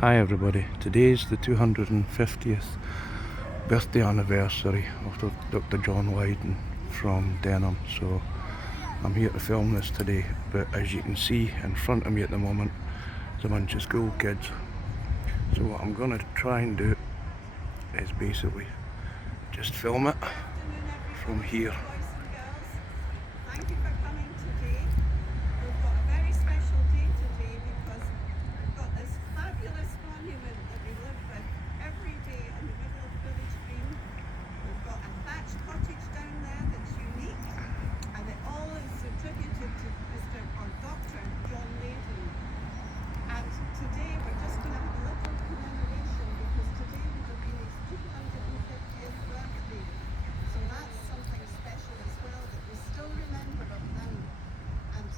Hi everybody, today is the 250th birthday anniversary of Dr. John Leyden from Denham, so I'm here to film this today. But as you can see in front of me at the moment, there's a bunch of school kids. So what I'm going to try and do is basically just film it from here. Thank you for coming today. We've got a very special day today because we've got this fabulous monument that we live with every day in the middle of village green. We've got a thatched cottage down there that's unique, and it all is attributed to Mr. or Dr. John Leyden. And today we're just going to have a little commemoration because today would have been his 250th birthday. So that's something special as well that we still remember of now. And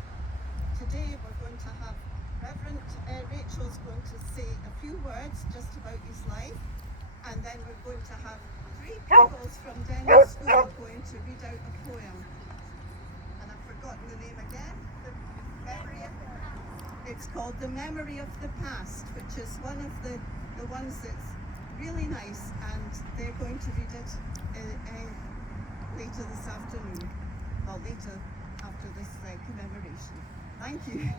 today we're going to have Reverend Rachel's going to say a few words just about his life, and then we're going to have three pupils from Denham School going to read out a poem. And I've forgotten the name again. The memory of the past. It's called The Memory of the Past, which is one of the ones that's really nice, and they're going to read it later this afternoon, or later after this commemoration. Thank you.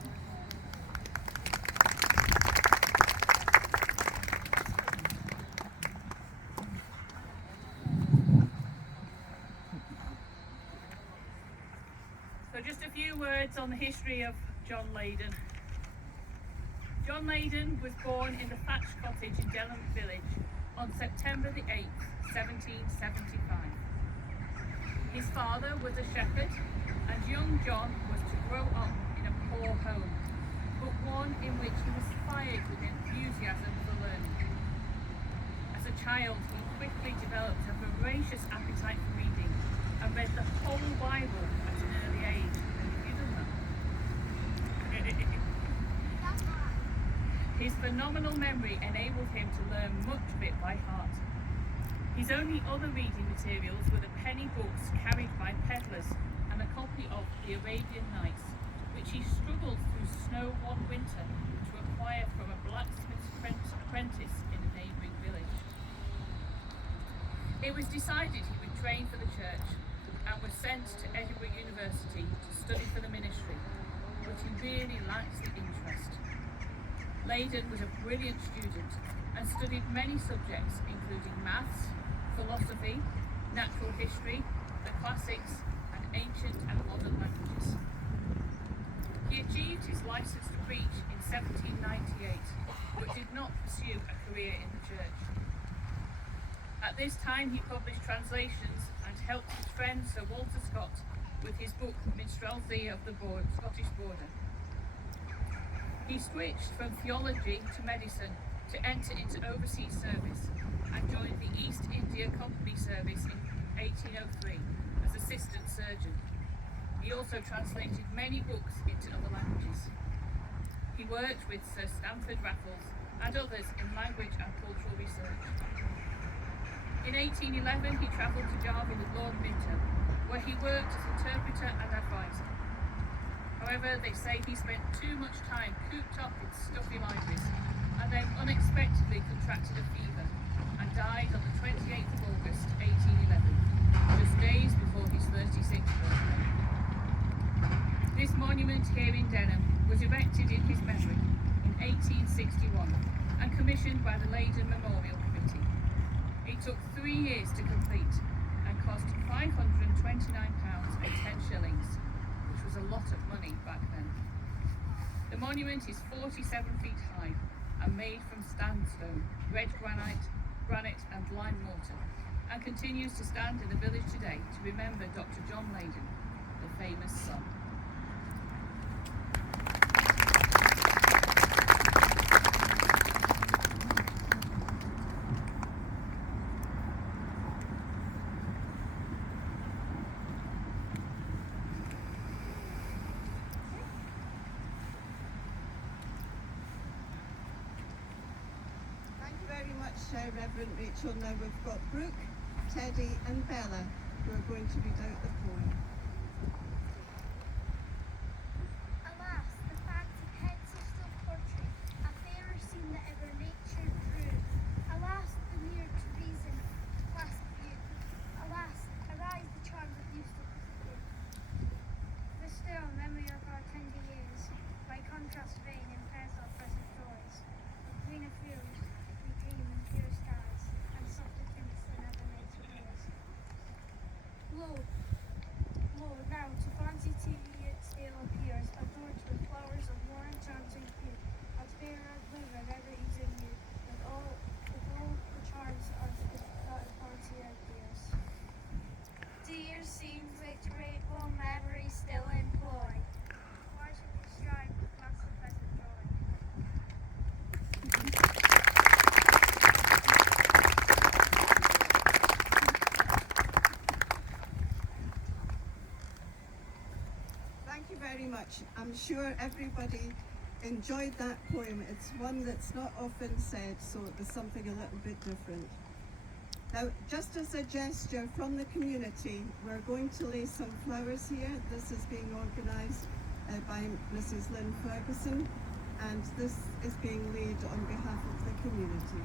So just a few words on the history of John Leyden. John Leyden was born in the thatched cottage in Denham village on September the 8th, 1775. His father was a shepherd, and young John was to grow up in a poor home, but one in which he was fired with enthusiasm for learning. As a child, he quickly developed a voracious appetite for reading and read the whole Bible at an early age. Have you done that? His phenomenal memory enabled him to learn much of it by heart. His only other reading materials were the penny books carried by peddlers and a copy of The Arabian Nights, which he struggled through snow one winter to acquire from a blacksmith's apprentice in a neighbouring village. It was decided he would train for the church and was sent to Edinburgh University to study for the ministry, but he really lacked the interest. Leyden was a brilliant student and studied many subjects including maths, philosophy, natural history, the classics, and ancient and modern languages. He achieved his license to preach in 1798, but did not pursue a career in the church. At this time he published translations and helped his friend Sir Walter Scott with his book Minstrelsy of the Scottish Border. He switched from theology to medicine to enter into overseas service and joined the East India Company Service in 1803 as assistant surgeon. He also translated many books into other languages. He worked with Sir Stamford Raffles and others in language and cultural research. In 1811 he travelled to Java with Lord Minto, where he worked as interpreter and advisor. However, they say he spent too much time cooped up in stuffy libraries and then unexpectedly contracted a fever and died on the 28th of August 1811, just days before his 36th birthday. This monument here in Denham was erected in his memory in 1861 and commissioned by the Leyden Memorial Committee. It took 3 years to complete and cost £529 and 10 shillings, which was a lot of money back then. The monument is 47 feet high and made from sandstone, red granite and lime mortar, and continues to stand in the village today to remember Dr. John Leyden, the famous son. Reverend Rachel. Now we've got Brooke, Teddy and Bella who are going to read out the poem. Alas, the fancy pensive still portrait, a fairer scene that ever nature I'm sure everybody enjoyed that poem. It's one that's not often said, so it was something a little bit different. Now, just as a gesture from the community, we're going to lay some flowers here. This is being organised by Mrs. Lynn Ferguson, and this is being laid on behalf of the community.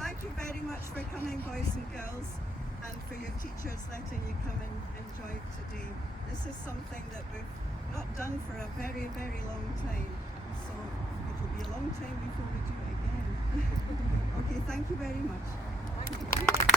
Thank you very much for coming, boys and girls, and for your teachers letting you come and enjoy today. This is something that we've not done for a very, very long time, so it'll be a long time before we do it again. Okay, thank you very much.